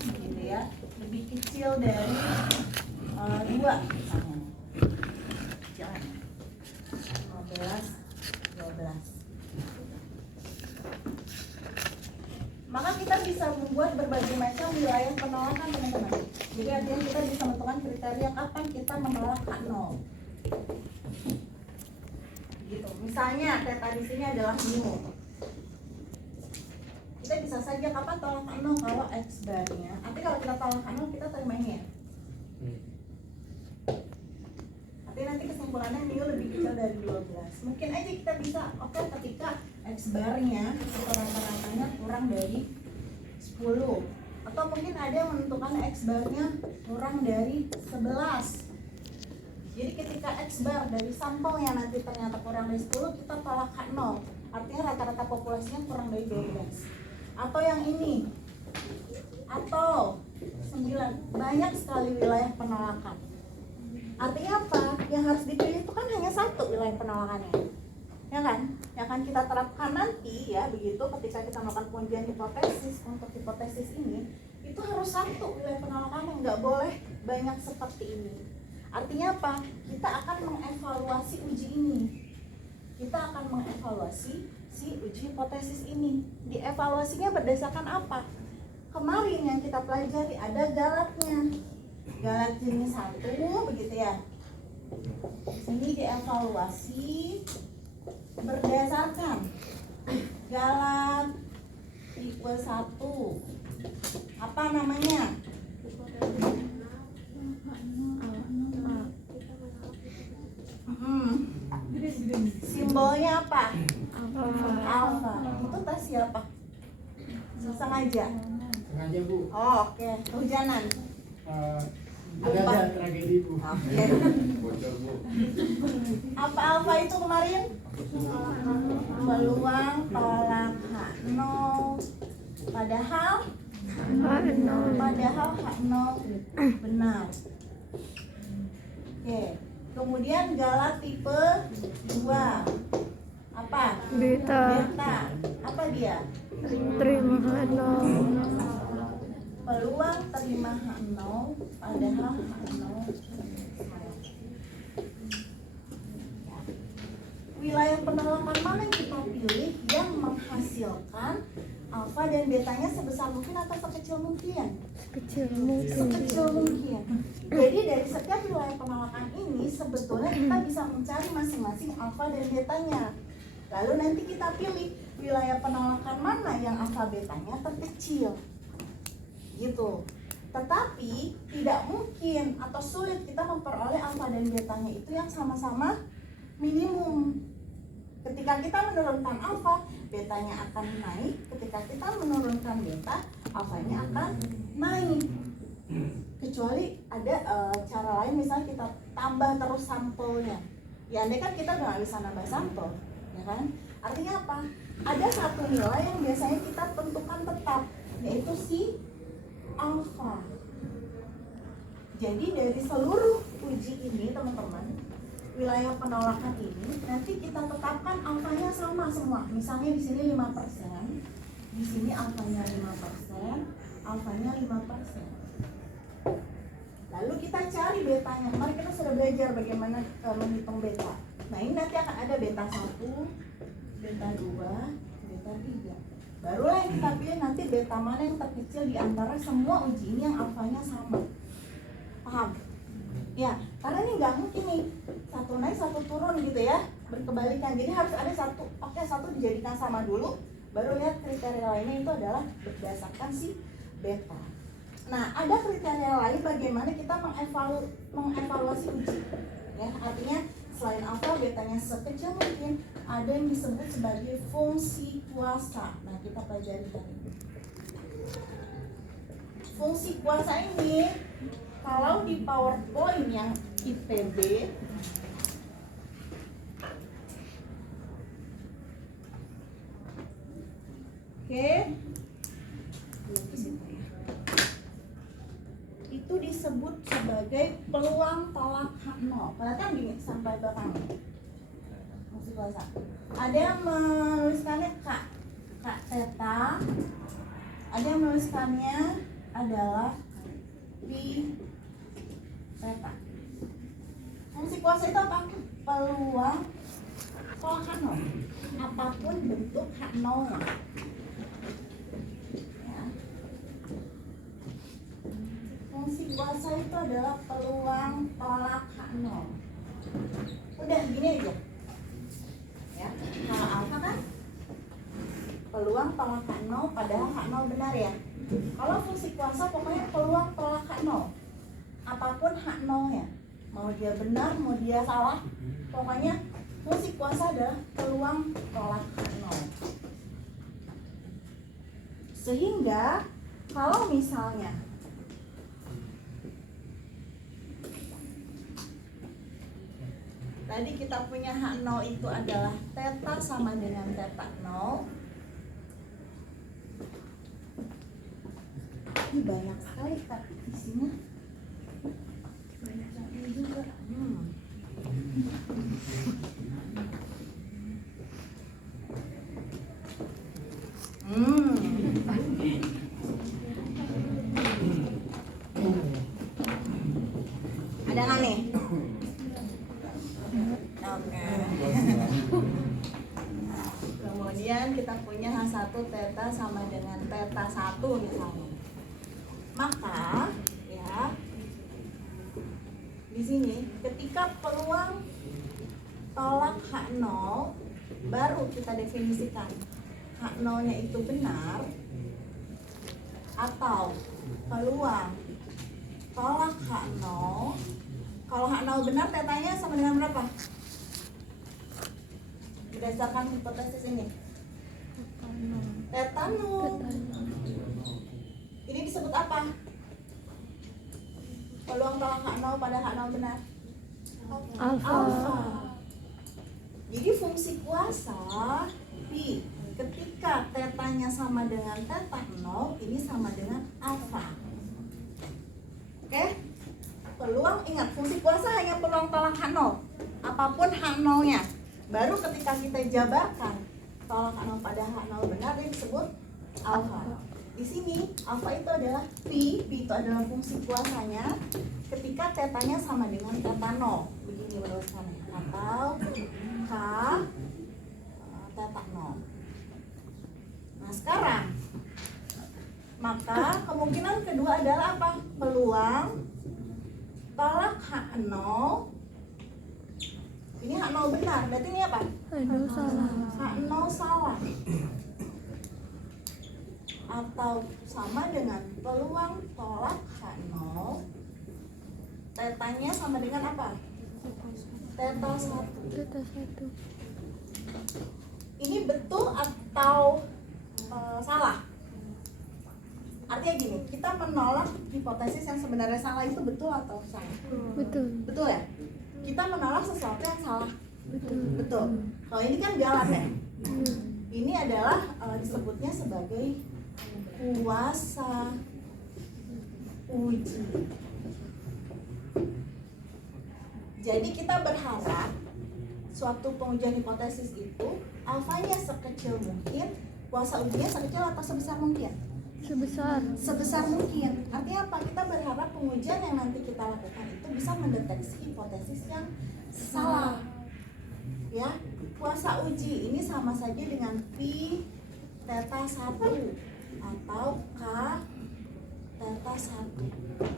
gitu ya, lebih kecil dari 2 misalnya. Kecilan 15, 12. Maka kita bisa membuat berbagai macam wilayah penolakan, teman-teman. Jadi artinya kita bisa menentukan kriteria kapan kita menolak K0. Gitu. Misalnya kayak tadi sini adalah mu. Kita bisa saja kapan tolak K0 kalau X barnya. Nanti kalau kita tolak K0 kita terima ini ya. Nanti kesimpulannya mu lebih kecil dari 12. Mungkin aja kita bisa ketika X barnya atau rata-ratanya kurang dari 10. Atau mungkin ada yang menentukan X barnya kurang dari 11. Jadi ketika X bar dari sampelnya nanti ternyata kurang dari 10, kita tolak K0. Artinya rata-rata populasinya kurang dari 12. Atau yang ini, atau 9. Banyak sekali wilayah penolakan. Artinya apa? Yang harus dipilih itu kan hanya satu wilayah penolakannya, ya kan? Yang akan kita terapkan nanti ya, begitu ketika kita melakukan pengujian hipotesis untuk hipotesis ini, itu harus satu wilayah penolakan, yang nggak boleh banyak seperti ini. Artinya apa? Kita akan mengevaluasi uji ini. Kita akan mengevaluasi si uji hipotesis ini. Dievaluasinya berdasarkan apa? Kemarin yang kita pelajari ada galatnya. Galat jenis 1 begitu ya. Ini dievaluasi berdasarkan galat tipe 1. Apa namanya? Simbolnya apa? Alfa. Itu tes siapa? Sengaja. Sengaja, Bu. Oh, oke. Kehujanan. Ada tragedi, Bu. Oke. Apa alfa itu kemarin? Peluang tolak H0. Padahal H0 benar. Oke. Kemudian galat tipe 2. Apa? Beta. Apa dia? Terima H0. Peluang terima H0 padahal H0 salah. Wilayah penolakan mana yang kita pilih yang menghasilkan alfa dan betanya sebesar mungkin atau sekecil mungkin? Kecil mungkin. Sekecil mungkin. Jadi dari setiap wilayah penolakan ini sebetulnya kita bisa mencari masing-masing alfa dan betanya. Lalu nanti kita pilih wilayah penolakan mana yang alfa betanya terkecil. Gitu. Tetapi tidak mungkin atau sulit kita memperoleh alfa dan betanya itu yang sama-sama minimum. Ketika kita menurunkan alfa, betanya akan naik. Ketika kita menurunkan beta, alfanya akan naik. Kecuali ada cara lain, misalnya kita tambah terus sampelnya. Ya andai kan kita nggak bisa nambah sampel, ya kan? Artinya apa? Ada satu nilai yang biasanya kita tentukan tetap, yaitu si alfa. Jadi dari seluruh uji ini teman-teman, wilayah penolakan ini nanti kita tetapkan alfanya sama semua. Misalnya di sini 5%, di sini alfanya 5%, alfanya 5%. Lalu kita cari betanya. Kemarin kita sudah belajar bagaimana menghitung beta. Nah ini nanti akan ada beta 1, beta 2, beta 3. Barulah yang kita pilih nanti beta mana yang terkecil di antara semua uji ini yang alfanya sama. Paham? Ya, karena ini nggak mungkin nih satu naik satu turun gitu ya, berkebalikan. Jadi harus ada satu, satu dijadikan sama dulu, baru lihat kriteria lainnya itu adalah berdasarkan si beta. Nah, ada kriteria lain bagaimana kita mengevaluasi uji. Ya, artinya selain alfa, betanya sekecil mungkin, ada yang disebut sebagai fungsi kuasa. Nah, kita pelajari hari ini. Fungsi kuasa ini kalau di PowerPoint yang IPB itu disebut sebagai peluang tolak H0. Perhatikan gini sampai belakang. Fungsi kuasa. Ada yang menuliskannya K theta. Ada yang menuliskannya adalah pi theta. Fungsi kuasa itu apa? Peluang tolak H0 apapun bentuk H0 nya. Ya. Fungsi kuasa itu adalah peluang tolak H0. Udah gini aja ya, kalau alfa kan peluang tolak H0 padahal H0 benar ya. Kalau fungsi kuasa pokoknya peluang tolak H0 apapun H0 nya, mau dia benar mau dia salah, pokoknya fungsi kuasa adalah peluang tolak H0. Sehingga kalau misalnya tadi kita punya H0 itu adalah theta sama dengan theta 0. Ini banyak sekali tapi isinya banyak juga. Ada nggak nih? Oke. Kemudian kita punya H1 theta sama dengan theta 1 misalnya. Maka ya di sini ketika peluang tolak H0 baru kita definisikan H0-nya itu benar atau peluang tolak H0. Kalau H0 benar, tetanya sama dengan berapa? Berdasarkan hipotesis ini. Theta 0. Ini disebut apa? Peluang tolak H0 pada H0 benar. Alfa. Jadi fungsi kuasa pi ketika tetanya sama dengan theta 0, ini sama dengan alfa. Oke? Peluang, ingat fungsi kuasa hanya peluang tolak H0 apapun H0-nya. Baru ketika kita jabarkan tolak H0 pada H0 benar, ini disebut alfa. Di sini alfa itu adalah pi itu adalah fungsi kuasanya ketika tetanya sama dengan theta 0. Begini menuliskannya, atau k theta 0. Nah sekarang maka kemungkinan kedua adalah apa? Peluang tolak H0. Ini H0 benar, berarti ini apa? Aduh, salah. H0 salah. Atau sama dengan peluang tolak H0, tetanya sama dengan apa? Theta 1. Theta 1. Ini betul atau salah? Artinya gini, kita menolak hipotesis yang sebenarnya salah itu betul atau salah? Betul. Betul ya? Kita menolak sesuatu yang salah. Betul. Betul. Kalau ini kan jalan ya. Ini adalah disebutnya sebagai kuasa uji. Jadi kita berharap suatu pengujian hipotesis itu alfanya sekecil mungkin, kuasa ujinya sekecil atau sebesar mungkin? Sebesar mungkin. Artinya apa? Kita berharap pengujian yang nanti kita lakukan itu bisa mendeteksi hipotesis yang salah. Ya, kuasa uji ini sama saja dengan pi theta 1 atau k theta 1.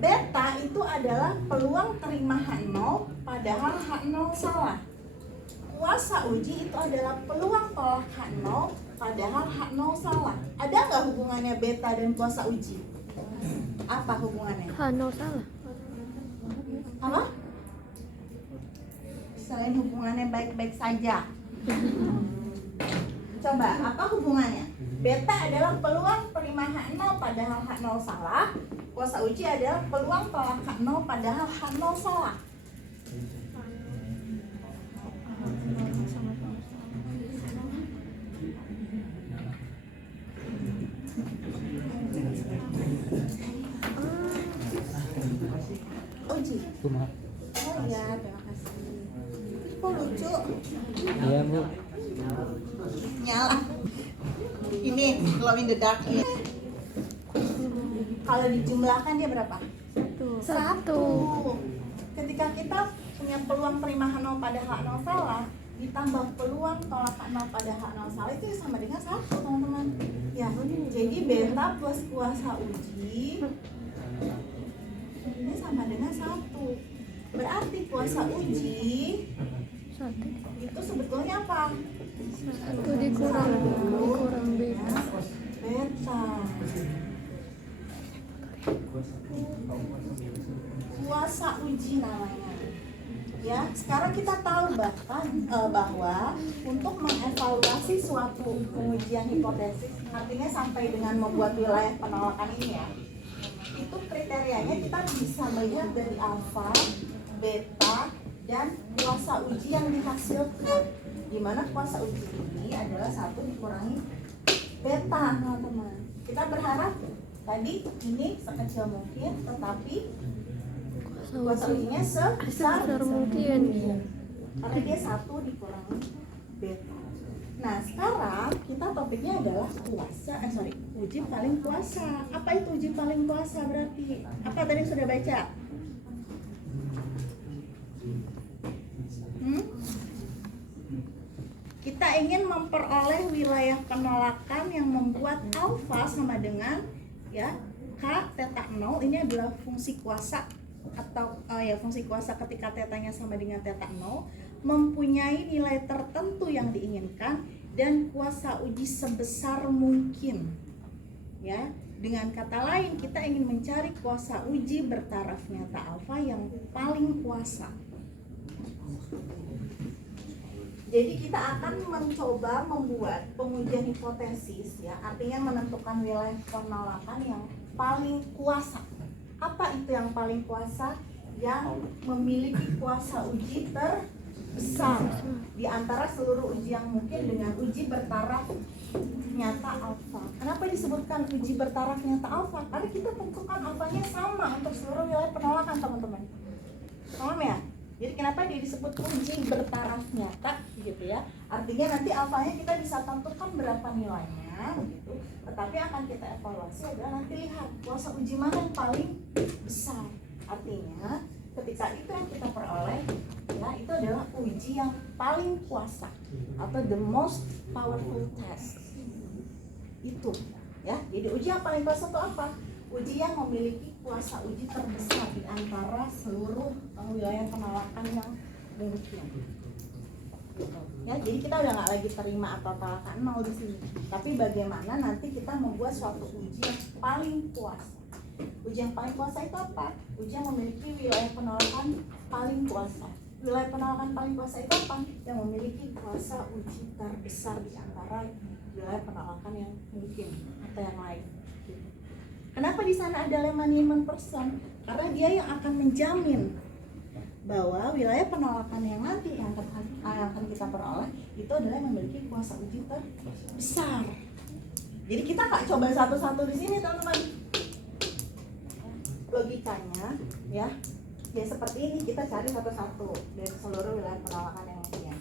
Beta itu adalah peluang terima H0 padahal H0 salah. Kuasa uji itu adalah peluang tolak H0 padahal H0 salah. Ada nggak hubungannya beta dan kuasa uji? Apa hubungannya? H0 salah. Apa? Selain hubungannya baik-baik saja. Coba, apa hubungannya? Beta adalah peluang terima H0 padahal H0 salah. Kuasa uji adalah peluang tolak H0 padahal H0 salah. Uji. Oh iya, terima kasih. Kok lucu? Iya Bu. Nyala. Ini glow in the dark ini. Kalau dijumlahkan dia berapa? Satu. Ketika kita punya peluang terima H0 pada H0 salah ditambah peluang tolak H0 pada H0 salah itu sama dengan 1 teman-teman ya. Jadi beta plus kuasa uji ini sama dengan 1. Berarti kuasa uji Satu. itu sebetulnya apa? Satu dikurang beta. Ya, beta kuasa uji namanya ya. Sekarang kita tahu bahwa untuk mengevaluasi suatu pengujian hipotesis artinya sampai dengan membuat wilayah penolakan ini ya, itu kriterianya kita bisa melihat dari alfa, beta, dan kuasa uji yang dihasilkan, di mana kuasa uji ini adalah 1 dikurangi beta teman-teman. Kita berharap tadi ini sekecil mungkin, tetapi kuasa ujinya sebesar mungkin. karena dia 1 dikurangi beta. Nah sekarang kita topiknya adalah uji paling kuasa. Apa itu uji paling kuasa berarti? Apa tadi sudah baca? Kita ingin memperoleh wilayah penolakan yang membuat alfa sama dengan ya K theta 0 ini adalah fungsi kuasa atau fungsi kuasa ketika tetanya sama dengan theta 0 mempunyai nilai tertentu yang diinginkan dan kuasa uji sebesar mungkin ya. Dengan kata lain kita ingin mencari kuasa uji bertaraf nyata alfa yang paling kuasa. Jadi kita akan mencoba membuat pengujian hipotesis ya, artinya menentukan wilayah penolakan yang paling kuasa. Apa itu yang paling kuasa? Yang memiliki kuasa uji terbesar di antara seluruh uji yang mungkin dengan uji bertaraf nyata alfa. Kenapa disebutkan uji bertaraf nyata alfa? Karena kita tentukan alfanya sama untuk seluruh wilayah penolakan teman-teman. Paham ya? Jadi kenapa dia disebut uji bertaraf nyata gitu ya? Artinya nanti alfanya kita bisa tentukan berapa nilainya gitu. Tetapi akan kita evaluasi adalah nanti lihat kuasa uji mana yang paling besar. Artinya ketika itu yang kita peroleh ya itu adalah uji yang paling kuasa atau the most powerful test. Itu ya. Jadi uji yang paling kuasa itu apa? Uji yang memiliki kuasa uji terbesar di antara seluruh wilayah penolakan yang mungkin. Ya, jadi kita udah nggak lagi terima atau tolakan 0 di sini. Tapi bagaimana nanti kita membuat suatu uji yang paling kuasa. Uji yang paling kuasa itu apa? Uji yang memiliki wilayah penolakan paling kuasa. Wilayah penolakan paling kuasa itu apa? Yang memiliki kuasa uji terbesar di antara wilayah penolakan yang mungkin atau yang lain. Kenapa di sana ada lemma Neiman persen? Karena dia yang akan menjamin bahwa wilayah penolakan yang nanti yang akan kita peroleh itu adalah yang memiliki kuasa uji terbesar. Jadi kita nggak coba satu-satu di sini teman-teman. Logikanya ya seperti ini, kita cari satu-satu dari seluruh wilayah penolakan yang mungkin.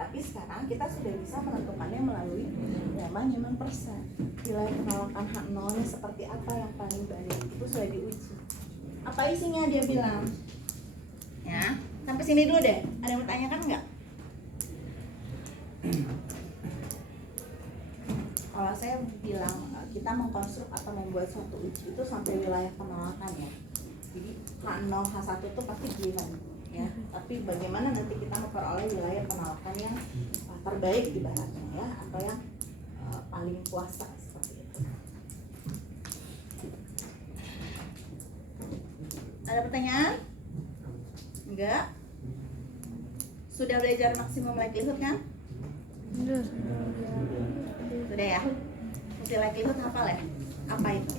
Tapi sekarang kita sudah bisa menentukannya melalui lemma Neiman persen. Wilayah penolakan H0-nya seperti apa yang paling baik itu sudah diuji. Apa isinya dia bilang? Ya, sampai sini dulu deh. Ada yang bertanyakan nggak? Kalau saya bilang kita mengkonstruk atau membuat suatu uji itu sampai wilayah penolakan ya. Jadi H0, H1 itu pasti given ya. Tapi bagaimana nanti kita memperoleh wilayah penolakan yang terbaik ibaratnya ya, atau yang paling kuasa seperti itu. Ada pertanyaan? Enggak? Sudah belajar maksimum likelihood kan? Sudah ya? Multi likelihood hafal ya? Apa itu?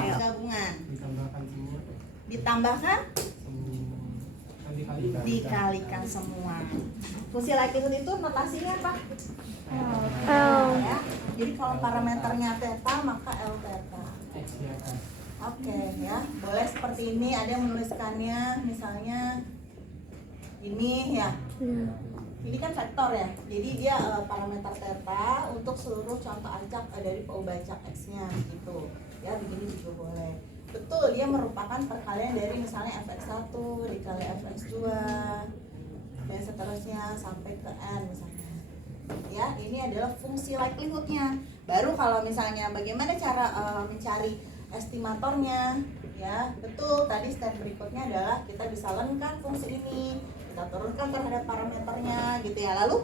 Ayo, gabungan. Ditambahkan semua. Ditambahkan? Dikalikan. Dikalikan semua. Fungsi likelihood itu notasinya apa? L. Ya. Jadi kalau parameternya theta maka L theta. X di atas. Oke ya, boleh seperti ini. Ada yang menuliskannya misalnya ini ya. Ini kan vektor ya, jadi dia parameter theta untuk seluruh contoh acak dari PU bacak X-nya gitu. Ya, begini juga boleh. Betul, dia merupakan perkalian dari misalnya fx1 dikali fx2 dan seterusnya sampai ke n misalnya. Ya, ini adalah fungsi likelihood-nya. Baru kalau misalnya bagaimana cara mencari estimatornya, ya betul. Tadi step berikutnya adalah kita bisa lengkap fungsi ini, kita turunkan terhadap parameternya, gitu ya. Lalu,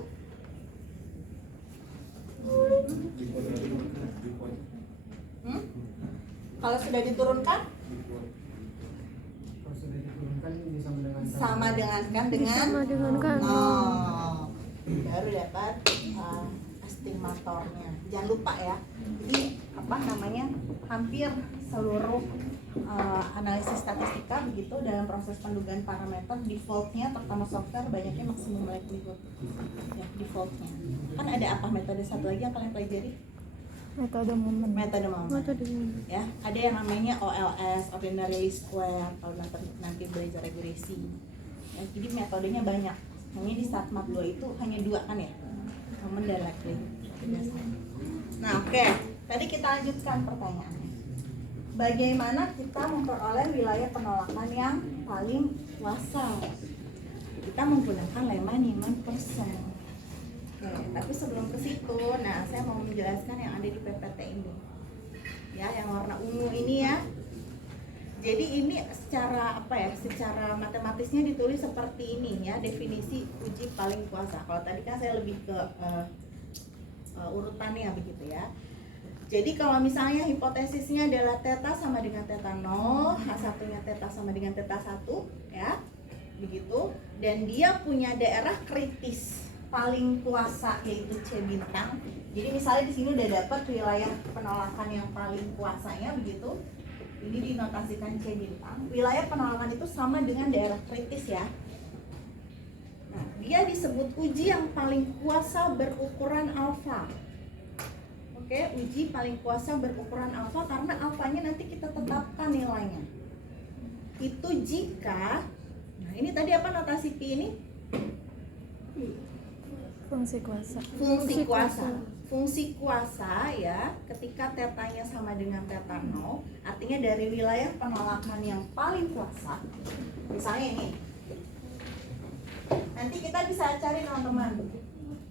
kalau sudah diturunkan, Kalau sudah diturunkan ini sama dengan dengan Sama dengan kan. baru dapat estimatornya. Jangan lupa ya, ini apa namanya, hampir seluruh analisis statistika begitu dalam proses pendugaan parameter defaultnya terutama software banyaknya maksimum likelihood ya, defaultnya. Kan ada apa metode satu lagi yang kalian pelajari? Metode momen. Metode momen. Metode momen. Ya, ada yang namanya OLS, ordinary least square, kalau nanti belajar regresi. Ya, jadi metodenya banyak. Hanya di StatMat 2 itu hanya 2 kan ya, momen dan likelihood. Nah, oke. Tadi kita lanjutkan pertanyaannya. Bagaimana kita memperoleh wilayah penolakan yang paling kuasa? Kita menggunakan lemma Neyman Pearson. Oke, tapi sebelum ke situ, nah saya mau menjelaskan yang ada di PPT ini. Ya, yang warna ungu ini ya. Jadi ini secara apa ya? Secara matematisnya ditulis seperti ini ya, definisi uji paling kuasa. Kalau tadi kan saya lebih ke urutannya begitu ya. Jadi kalau misalnya hipotesisnya adalah theta sama dengan theta 0, H1-nya theta sama dengan theta 1 ya. Begitu. Dan dia punya daerah kritis paling kuasa yaitu C bintang. Jadi misalnya di sini udah dapat wilayah penolakan yang paling kuasanya begitu. Ini dinotasikan C bintang. Wilayah penolakan itu sama dengan daerah kritis ya. Nah, dia disebut uji yang paling kuasa berukuran alfa. Oke, uji paling kuasa berukuran alfa karena alfanya nanti kita tetapkan nilainya. Itu jika, nah ini tadi apa notasi P ini? Fungsi kuasa. Fungsi kuasa. Fungsi kuasa ya, ketika tetanya sama dengan theta 0, artinya dari wilayah penolakan yang paling kuasa. Misalnya ini. Nanti kita bisa cari teman-teman.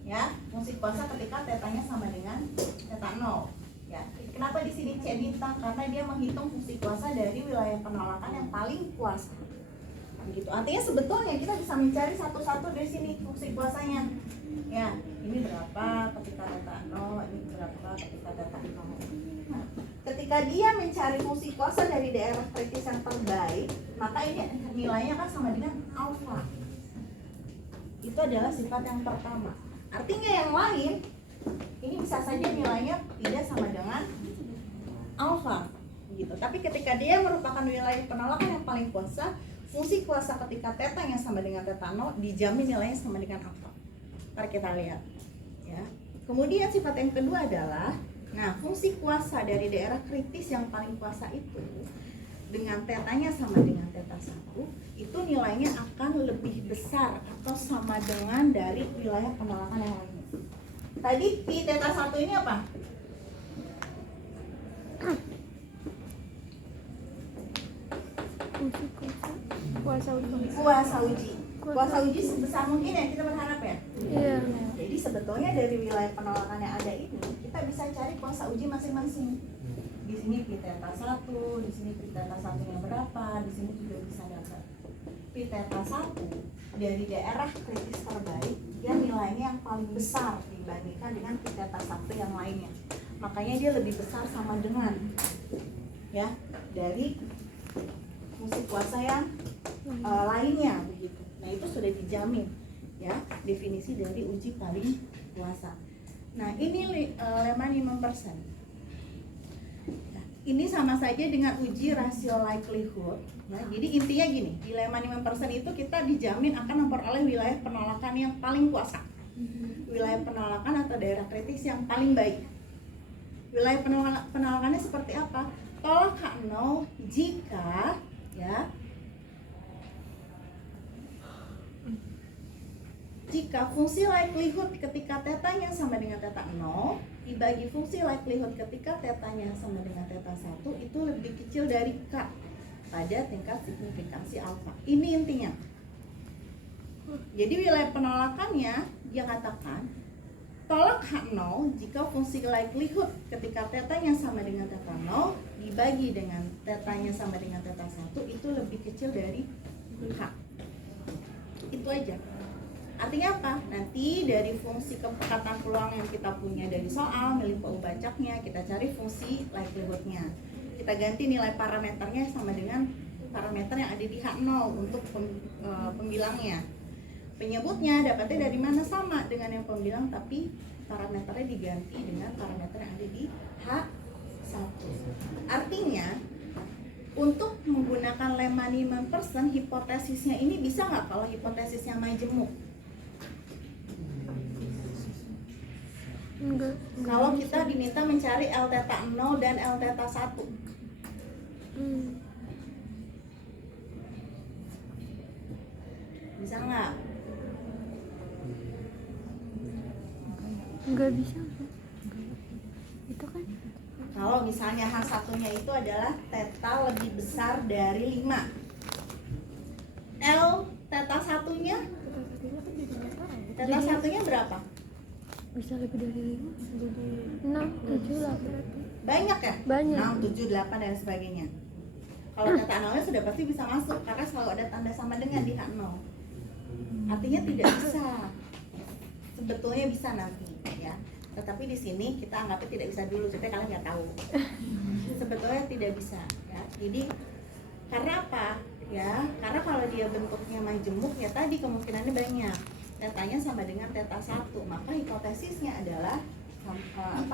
Ya, fungsi kuasa ketika tetanya sama dengan theta 0. Ya, kenapa di sini C bintang? Karena dia menghitung fungsi kuasa dari wilayah penolakan yang paling kuasa. Begitu. Artinya sebetulnya kita bisa mencari satu-satu dari sini fungsi kuasanya. Ya, ini berapa ketika theta 0, ini berapa ketika theta 0. Nah, ketika dia mencari fungsi kuasa dari daerah kritis yang terbaik, maka ini nilainya kan sama dengan alfa. Itu adalah sifat yang pertama. Artinya yang lain, ini bisa saja nilainya tidak sama dengan alfa, gitu. Tapi ketika dia merupakan wilayah penolakan yang paling kuasa, fungsi kuasa ketika theta yang sama dengan theta 0 dijamin nilainya sama dengan alfa. Mari kita lihat, ya. Kemudian sifat yang kedua adalah, nah fungsi kuasa dari daerah kritis yang paling kuasa itu dengan tetanya sama dengan theta 1, itu nilainya akan lebih besar atau sama dengan dari wilayah penolakan yang lainnya. Tadi P theta 1 ini apa? Fungsi kuasa. Kuasa uji. Kuasa uji. Kuasa uji sebesar mungkin ya, kita berharap ya. Iya. Jadi sebetulnya dari wilayah penolakan yang ada ini, kita bisa cari kuasa uji masing-masing. Di sini P theta 1, di sini P theta 1-nya berapa, di sini juga bisa dapat. P theta 1 dari daerah kritis terbaik, dia nilainya yang paling besar dibandingkan dengan P theta 1 yang lainnya. Makanya dia lebih besar sama dengan ya dari fungsi kuasa yang lainnya begitu. Nah, itu sudah dijamin ya definisi dari uji paling kuasa. Nah, ini lemma Neyman Pearson. Nah, ini sama saja dengan uji rasio likelihood ya. Jadi intinya gini, di lemma Neyman Pearson itu kita dijamin akan memperoleh wilayah penolakan yang paling kuasa. Wilayah penolakan atau daerah kritis yang paling baik. Wilayah penolakannya seperti apa? Tolak H0 jika ya jika fungsi likelihood ketika tetanya sama dengan theta 0 dibagi fungsi likelihood ketika tetanya sama dengan theta 1 itu lebih kecil dari K pada tingkat signifikansi alfa. Ini intinya. Jadi wilayah penolakannya dia katakan tolak H0 jika fungsi likelihood ketika tetanya sama dengan theta 0 dibagi dengan tetanya sama dengan theta 1 itu lebih kecil dari H. Itu aja. Artinya apa? Nanti dari fungsi kepekatan peluang yang kita punya dari soal milik PU Bacaknya, kita cari fungsi likelihoodnya. Kita ganti nilai parameternya sama dengan parameter yang ada di H0 untuk pembilangnya. Penyebutnya dapatnya dari mana sama dengan yang pembilang, tapi parameternya diganti dengan parameter yang ada di H1. Artinya untuk menggunakan lemma Neyman Pearson, hipotesisnya ini bisa nggak kalau hipotesisnya majemuk? Enggak. Kalau kita diminta mencari L theta 0 dan L theta 1, bisa nggak? Enggak bisa. Itu kan Kalau misalnya H1-nya itu adalah theta lebih besar dari 5, L theta 1-nya, theta 1-nya berapa? bisa lebih dari 5, jadi 6, 7 lah berarti. Banyak ya? Banyak. 6, 7, 8 dan sebagainya. Kalau theta 0-nya sudah pasti bisa masuk karena selalu ada tanda sama dengan di H0. Artinya tidak bisa. Sebetulnya bisa nanti ya. Tetapi di sini kita anggapnya tidak bisa dulu, supaya kalian nggak tahu. Sebetulnya tidak bisa ya. Jadi karena apa? Ya, karena kalau dia bentuknya majemuk ya tadi kemungkinannya banyak. Tetanya sama dengan theta 1, maka hipotesisnya adalah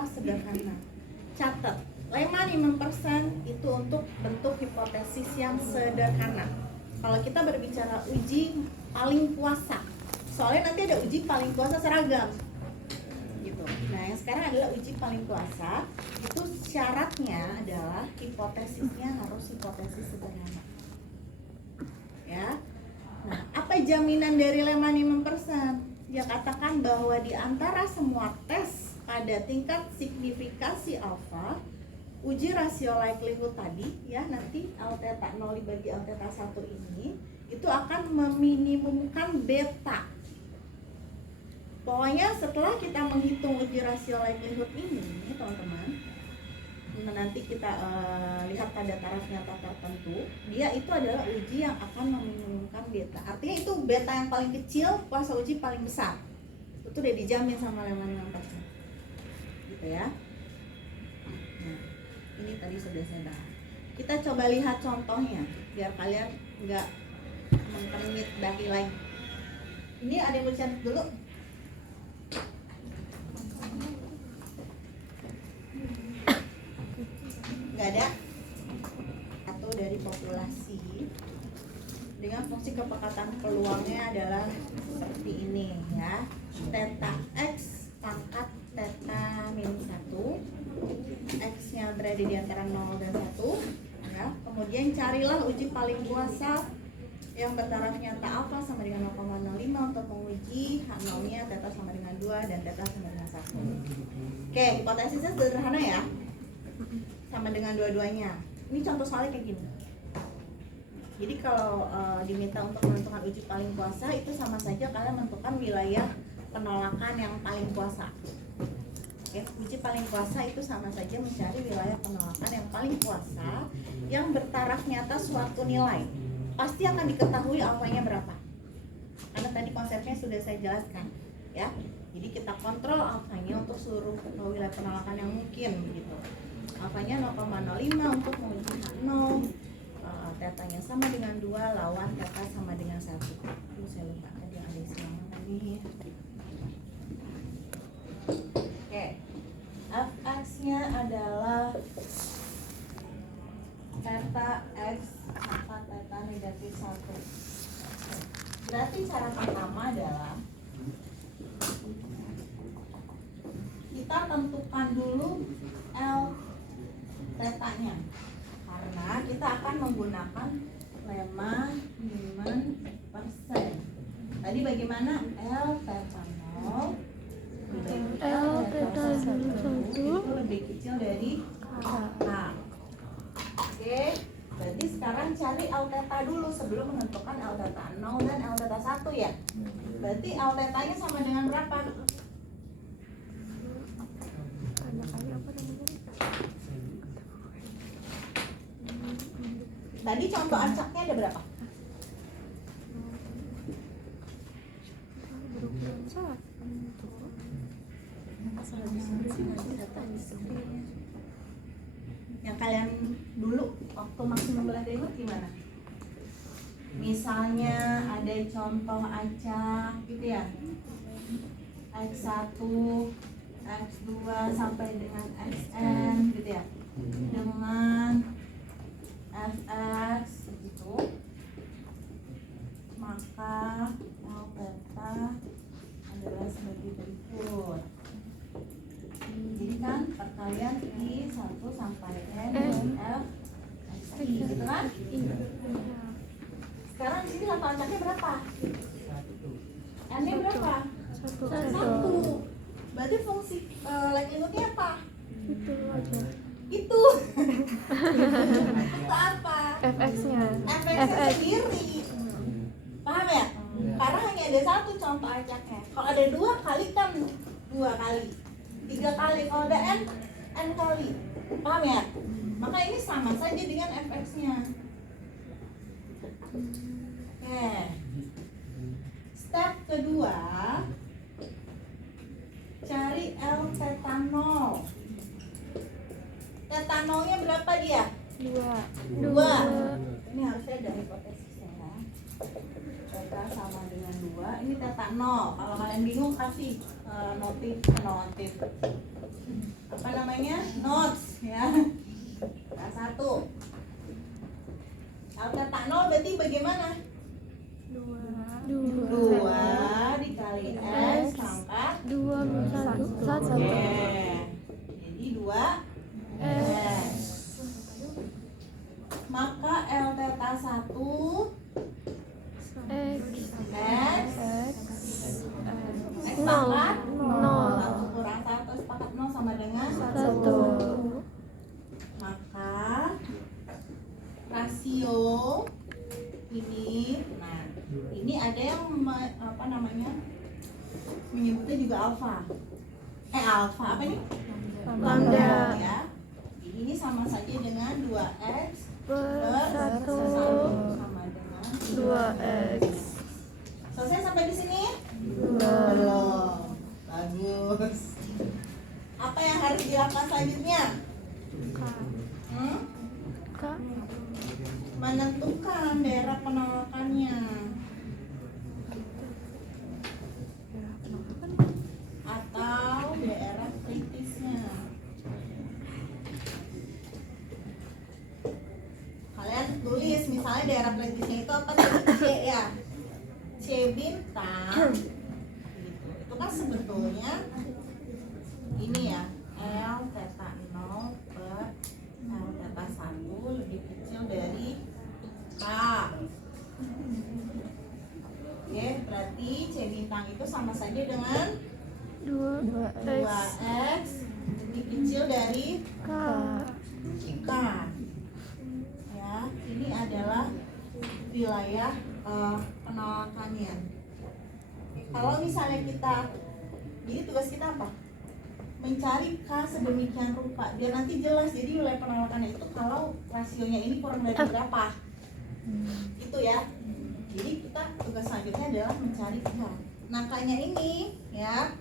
sederhana. Catat, lemma Neyman Pearson itu untuk bentuk hipotesis yang sederhana. Kalau kita berbicara uji paling kuasa, soalnya nanti ada uji paling kuasa seragam gitu. Nah yang sekarang adalah uji paling kuasa, itu syaratnya adalah hipotesisnya harus hipotesis sederhana ya. Nah, apa jaminan dari lemma Neyman Pearson? Dia katakan bahwa di antara semua tes pada tingkat signifikansi alfa, uji rasio likelihood tadi ya, nanti L theta 0 dibagi L theta 1 ini itu akan meminimumkan beta. Pokoknya setelah kita menghitung uji rasio likelihood ini, teman-teman, nanti kita lihat pada taraf nyata tertentu, dia itu adalah uji yang akan meminimumkan beta. Artinya itu beta yang paling kecil, kuasa uji paling besar. Itu udah dijamin sama lemma Neyman Pearson. Gitu ya. Nah, ini tadi sudah saya bahas. Kita coba lihat contohnya biar kalian nggak mempernyit dahi lain. Ini ada yang bisa dulu. Nggak ada. Atau dari populasi dengan fungsi kepekatan peluangnya adalah seperti ini ya. Theta X pangkat theta minus 1, X nya berada di antara 0 dan 1 ya. Kemudian carilah uji paling kuasa yang bertaraf nyata alfa sama dengan 0,05 untuk menguji H0 nya theta sama dengan 2 dan theta sama dengan 1. Oke, hipotesisnya sederhana ya, sama dengan dua-duanya. Ini contoh soalnya kayak gini. Jadi kalau diminta untuk menentukan uji paling kuasa, itu sama saja kalian menentukan wilayah penolakan yang paling kuasa. Oke, uji paling kuasa itu sama saja mencari wilayah penolakan yang paling kuasa yang bertaraf nyata suatu nilai. Pasti akan diketahui alfanya berapa. Karena tadi konsepnya sudah saya jelaskan, ya. Jadi kita kontrol alfanya untuk seluruh wilayah penolakan yang mungkin begitu. Alfanya 0,05 untuk menguji H0, tetanya sama dengan 2 lawan teta sama dengan 1. Saya lupa tadi ada isinya ini. Oke, fx-nya adalah theta x apa theta negatif 1. Berarti cara pertama adalah kita tentukan dulu L tetanya, karena kita akan menggunakan lemma Neyman Pearson. Tadi bagaimana L theta kecil dari K. Oke, berarti sekarang cari L theta dulu sebelum menentukan L theta 0 dan L theta 1 ya. Berarti L theta-nya sama dengan berapa? Tadi contoh acaknya ada berapa? Yang kalian dulu waktu maksimum bela diri gimana? Misalnya ada contoh acak gitu ya, X1, X2 sampai dengan Xn gitu ya, dengan Fx gitu, maka L theta adalah sebagai berikut. Jadi kan perkalian I 1 sampai N dan F X gitu kan? Sekarang di sini satu acaknya berapa? N-nya berapa? Satu. Satu. Berarti fungsi likelihood-nya apa? Itu aja. Itu. Itu apa? FX-nya. Fx-nya sendiri. Paham ya? Karena hanya ada satu contoh acaknya. Kalau ada dua kali kan 2 kali, 3 kali. Kalau ada n kali. Paham ya? Maka ini sama saja dengan fx-nya. Oke. Step kedua, cari L theta 0. Theta 0-nya berapa dia? 2. 2. Ini harusnya ada hipotesisnya ya. Theta sama dengan 2. Ini theta 0. Kalau kalian bingung kasih notif. Apa namanya? Notes ya. Theta 1. Kalau theta 0 berarti bagaimana? 2 dikali S pangkat 2 1. Oke. Jadi 2 S. Maka L theta 1 X pangkat 0. 1 kurang 1 sepakat 0 sama dengan 1. Maka rasio ini, nah ini ada yang apa namanya menyebutnya juga alfa. Alfa apa nih? Lambda. Ya. Jadi ini sama saja dengan 2x Per 1 sama dengan 2x. Selesai sampai di sini? Belum. Belum. Bagus. Apa yang harus dilakukan selanjutnya? K. Menentukan daerah penolakannya atau daerah kritisnya. Kalian tulis misalnya daerah kritisnya itu apa? C ya, C bintang gitu. Itu kan sebetulnya ini ya, L theta 0 per L theta 1 lebih kecil dari K. Oke, berarti C bintang itu sama saja dengan 2x 2x lebih kecil dari K. K. Ya, ini adalah wilayah penolakannya. Kalau misalnya kita, jadi tugas kita apa? Mencari K sedemikian rupa biar nanti jelas. Jadi wilayah penolakannya itu kalau rasionya ini kurang dari berapa, itu ya. Jadi kita tugas selanjutnya adalah mencari K. Nah, K-nya ini ya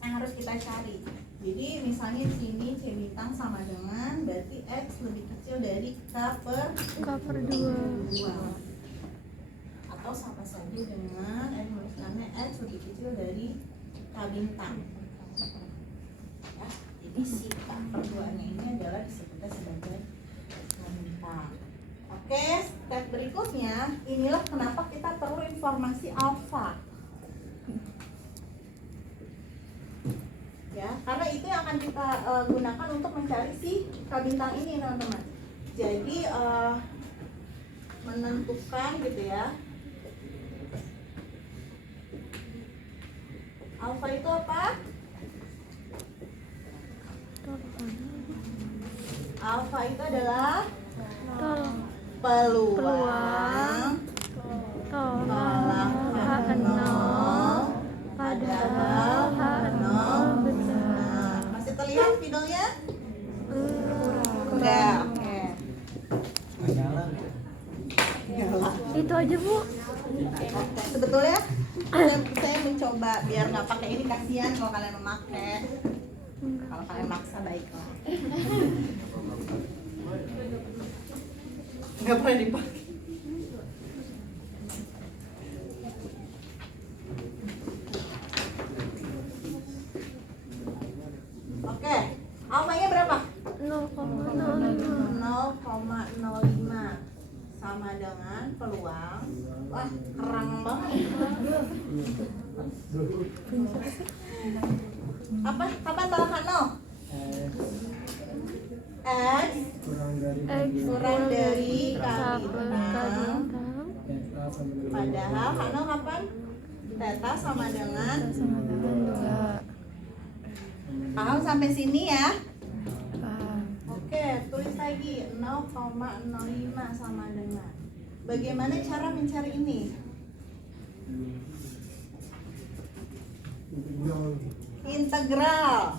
yang harus kita cari. Jadi misalnya di sini C bintang sama dengan berarti X lebih kecil dari K per 2. atau sama saja dengan tulisannya X lebih kecil dari K bintang ya. Jadi si K per 2 nya ini adalah disebutnya sebagai K bintang. Oke, step berikutnya inilah kenapa kita perlu informasi alfa ya, karena itu yang akan kita gunakan untuk mencari si K bintang ini teman-teman. Jadi menentukan gitu ya, alfa itu apa? Alfa itu adalah tolong peluang tolak H0 padahal H0 benar. Nah, masih terlihat videonya? Kurang. Udah, oke. Jalan. Nyala. Itu aja Bu. Oke, sebetulnya saya mencoba biar nggak pakai ini, kasihan kalau kalian memakai. Kalau kalian maksa baiklah. Nggak boleh dipakai. Oke, alfanya berapa? 0,05. 0,05 sama dengan peluang. Wah, kerang banget. Apa? Kapan tolak 0? X kurang dari K bintang. Padahal H0 kapan? Theta sama dengan. Paham sampai sini ya? Oke, tulis lagi 0,05 sama dengan. Bagaimana cara mencari ini? Integral.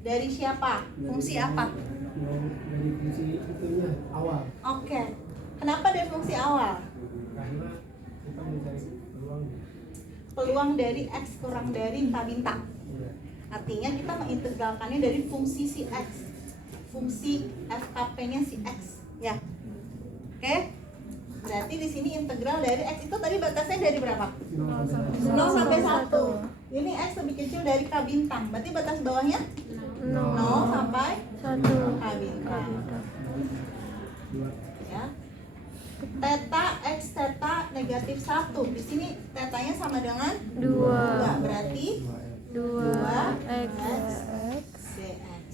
Dari siapa? Fungsi apa? Dari fungsi itunya awal. Oke. Kenapa dari fungsi awal? Karena kita mencari peluang. Peluang dari X kurang dari K bintang. Iya. Artinya kita mengintegralkannya dari fungsi si X. Fungsi FKP-nya si X, ya. Oke? Berarti di sini integral dari X itu tadi batasnya dari berapa? 0 sampai 1. Ini X lebih kecil dari K bintang. Berarti batas bawahnya 0 sampai 1. K bintang. Ya. Theta X theta negatif 1. Di sini tetanya sama dengan 2. 2. Berarti 2 X dx.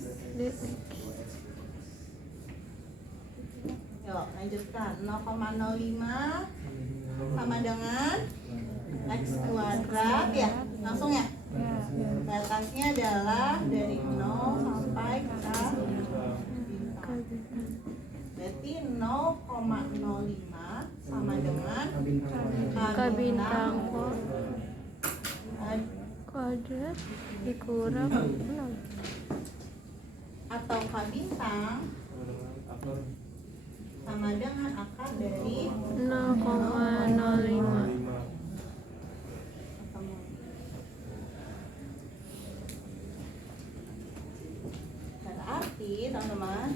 Yuk, lanjutkan. 0,05 sama dengan X kuadrat ya. Langsung ya. Batasnya adalah dari 0 sampai K bintang. Berarti 0,05 sama dengan K bintang kuadrat dikurang 0 atau K bintang sama dengan akar dari 0,05. Berarti teman-teman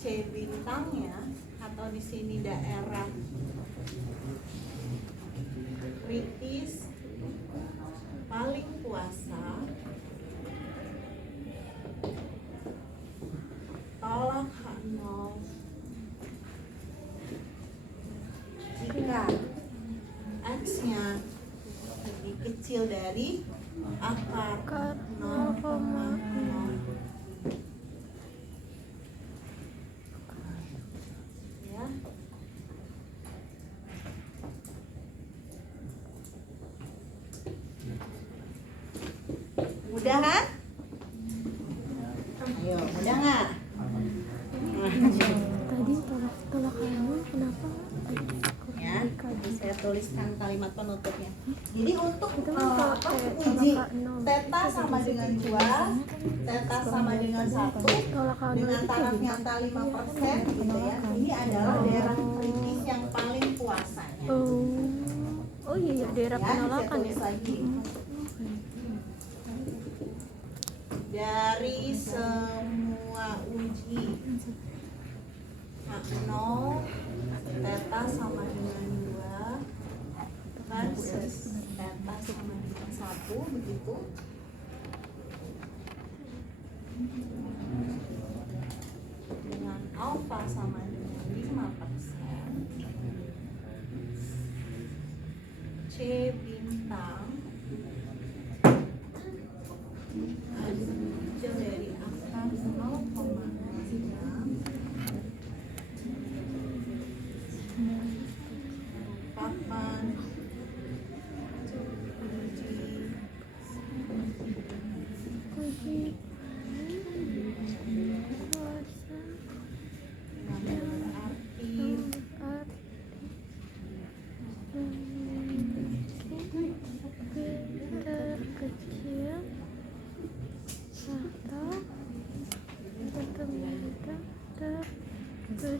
C bintangnya atau di sini daerah kritis paling kuasa tolak H0 jika X-nya lebih kecil dari akar 0,0. Ya. Mudah kan? Ayo, mudah nggak? Tadi tolak kamu kenapa? Ya, saya tuliskan kalimat penutupnya. Jadi untuk Itu kan uji tolak nol. theta sama dengan 2, theta sama dengan 1 Tolak kamu dengan itu taraf gitu. nyata 5% gitu ya. Ini adalah daerah kritis yang paling kuasanya. Oh iya ya, daerah Ya, saya penolakan tulis ya. lagi. Dari semua uji H0 theta sama dengan 2 versus theta sama dengan 1 begitu. Dengan alpha sama dengan 5%, C bintang kecil dari akar 0,5. Kapan uji Uji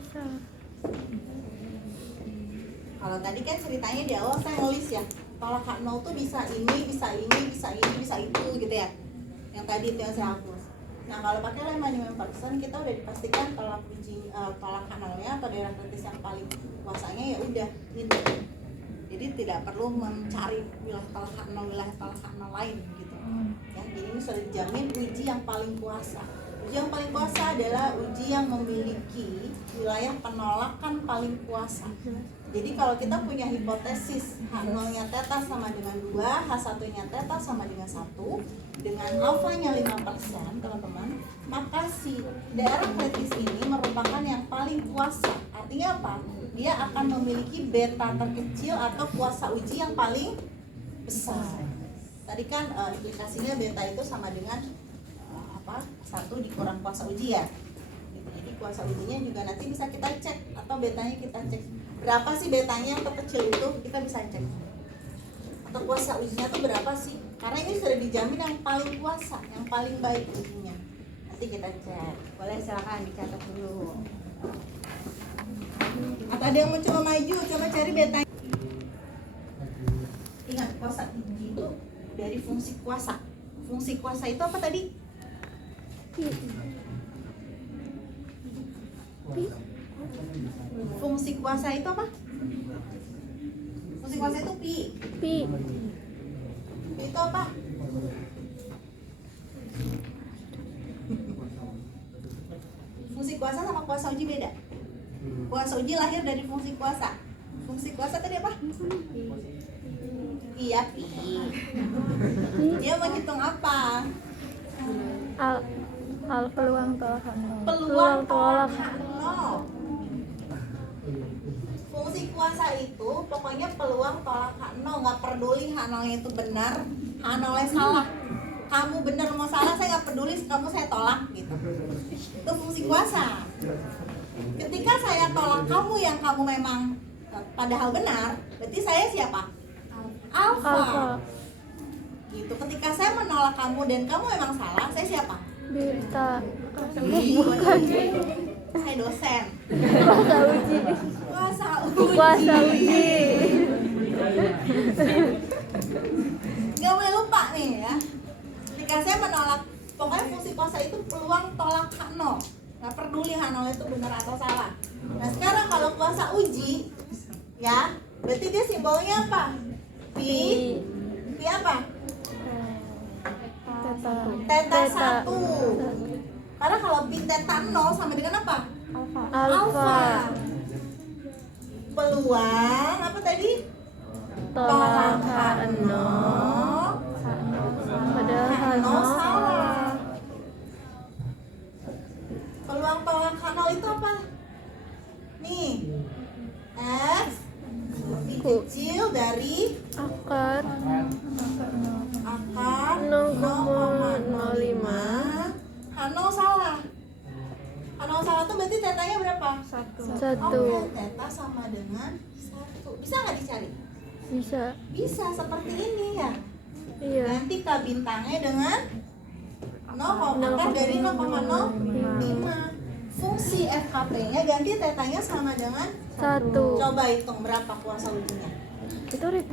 besar. Kalau tadi kan ceritanya di awal saya nulis ya, tolak H0 tuh bisa ini, bisa ini, bisa ini, bisa itu gitu ya. Yang tadi itu yang saya hapus. Nah kalau pakai Riemann Parkinson kita udah dipastikan tolak H0-nya atau daerah kritis yang paling kuasanya ya udah ini. Jadi tidak perlu mencari wilayah tolak H0 lain gitu. Ya, jadi ini sudah dijamin uji yang paling kuasa. Uji yang paling kuasa adalah uji yang memiliki wilayah penolakan paling kuasa. Jadi kalau kita punya hipotesis H0-nya θ sama dengan 2, H1-nya θ sama dengan 1, dengan alfanya 5%, teman-teman, maka si daerah kritis ini merupakan yang paling kuasa. Artinya apa? Dia akan memiliki beta terkecil atau kuasa uji yang paling besar. Tadi kan implikasinya beta itu sama dengan 1 dikurang kuasa uji ya. Jadi kuasa ujinya juga nanti bisa kita cek atau betanya kita cek. Berapa sih betanya yang terkecil itu kita bisa cek. Atau kuasa ujinya tuh berapa sih? Karena ini sudah dijamin yang paling kuasa, yang paling baik ujinya. Nanti kita cek. Boleh silakan dicatat dulu. Atau ada yang mau coba maju, coba cari betanya. Ingat kuasa uji itu dari fungsi kuasa. Fungsi kuasa itu apa tadi? Fungsi kuasa itu apa? Fungsi kuasa itu pi. Pi. Pi itu apa? Fungsi kuasa sama kuasa uji beda. Kuasa uji lahir dari fungsi kuasa. Fungsi kuasa tadi apa? Iya, pi. Dia mau hitung apa? Al peluang tolak H0. Peluang tolak H0. Fungsi kuasa itu pokoknya peluang tolak H0, nggak peduli H0-nya itu benar, H0-nya salah. Kamu benar mau salah saya nggak peduli, kamu saya tolak gitu. Itu fungsi kuasa. Ketika saya tolak kamu yang kamu memang padahal benar, berarti saya siapa? Alfa. Gitu. Ketika saya menolak kamu dan kamu memang salah, saya siapa? Beta. Bukan. Saya dosen. Kuasa uji. Kuasa uji. Gak boleh lupa nih ya. Ketika saya menolak, pokoknya fungsi kuasa itu peluang tolak H0. Gak peduli H0 itu benar atau salah. Nah sekarang kalau kuasa uji, ya, berarti dia simbolnya apa? Pi apa? Theta 1. Karena kalau pi theta 0 sama dengan apa? Alfa. Peluang apa tadi? Tolak H0. Padahal H0 H0 salah. Peluang tolak H0 itu apa? Nih, X lebih kecil dari akar akar 0,05. H0 salah. H0 salah tuh berarti tetanya berapa? 1. Oke, teta sama dengan 1. Bisa nggak dicari? Bisa. Bisa, seperti ini ya. Iya. Ganti K bintangnya dengan 0, akar dari 0,05. Fungsi FKP-nya ganti tetanya sama dengan 1. Coba hitung berapa kuasa ujinya. Itu Rik.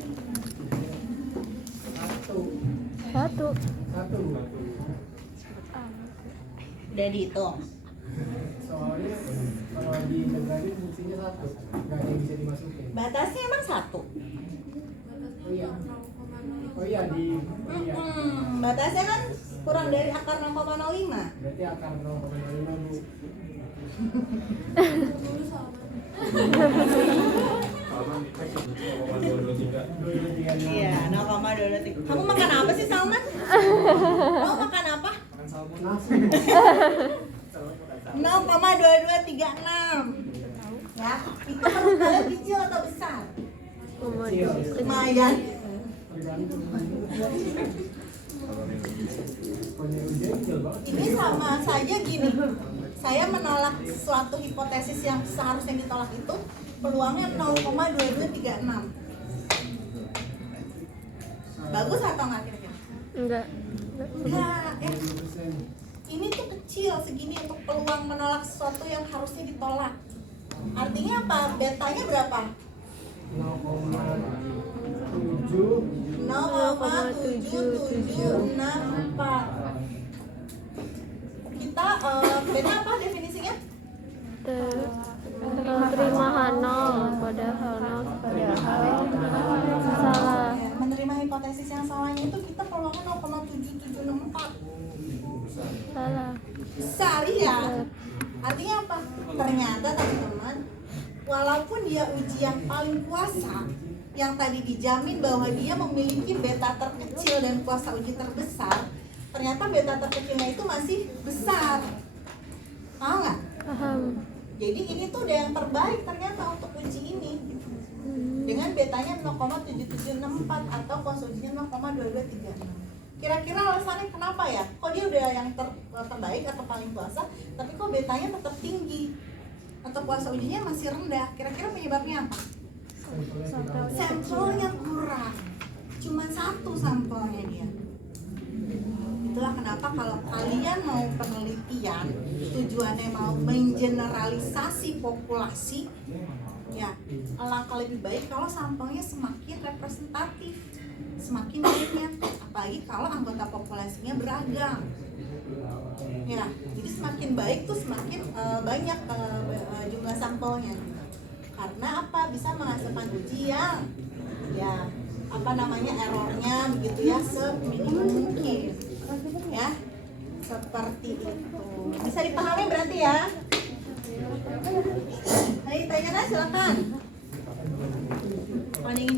1. Udah dihitung. Soalnya kalau diintegralin fungsinya 1, nggak ada yang bisa dimasukin. Batasnya emang 1. Oh iya. Oh iya di iya. Batasnya kan kurang dari akar 0,05. Berarti akar 0,5 Bu. Iya, 0,23. Kamu makan apa sih, Salman? Kamu makan apa? Makan salmon nasi. 0,2236. Ya, itu harus kalian kecil atau besar? Lumayan. Tergantung. Pokoknya ujian kecil banget. Ini sama saja gini. Saya menolak suatu hipotesis yang seharusnya ditolak itu peluangnya 0,2236. Bagus atau nggak kira-kira? Enggak. Enggak, ini tuh kecil segini untuk peluang menolak sesuatu yang harusnya ditolak. Artinya apa? Betanya berapa? 0,7764. Kita beta apa definisinya? Terima nol padahal salah. Menerima hipotesis yang salahnya itu kita peluangnya 0,7764. Salah. Besar ya. Artinya apa? Ternyata teman-teman, walaupun dia uji yang paling kuasa, yang tadi dijamin bahwa dia memiliki beta terkecil dan kuasa uji terbesar, ternyata beta terkecilnya itu masih besar. Tahu nggak? Paham. Jadi ini tuh udah yang terbaik ternyata untuk uji ini. Dengan betanya 0,7764 atau kuasa ujinya 0,2236. Kira-kira alasannya kenapa ya? Kok dia udah yang terbaik atau paling kuasa, tapi kok betanya tetap tinggi? Atau kuasa ujinya masih rendah? Kira-kira penyebabnya apa? Sampelnya kurang. Cuma satu sampelnya dia. Itulah kenapa kalau kalian mau penelitian, tujuannya mau mengeneralisasi populasi, ya alangkah lebih baik kalau sampelnya semakin representatif, semakin banyak, apalagi kalau anggota populasinya beragam. Ya, jadi semakin baik tuh semakin banyak jumlah sampelnya. Karena apa? Bisa menghasilkan uji yang ya apa namanya errornya begitu ya seminimum mungkin. Ya, seperti itu. Bisa dipahami berarti ya? Ayo tanya silakan. Ada yang ingin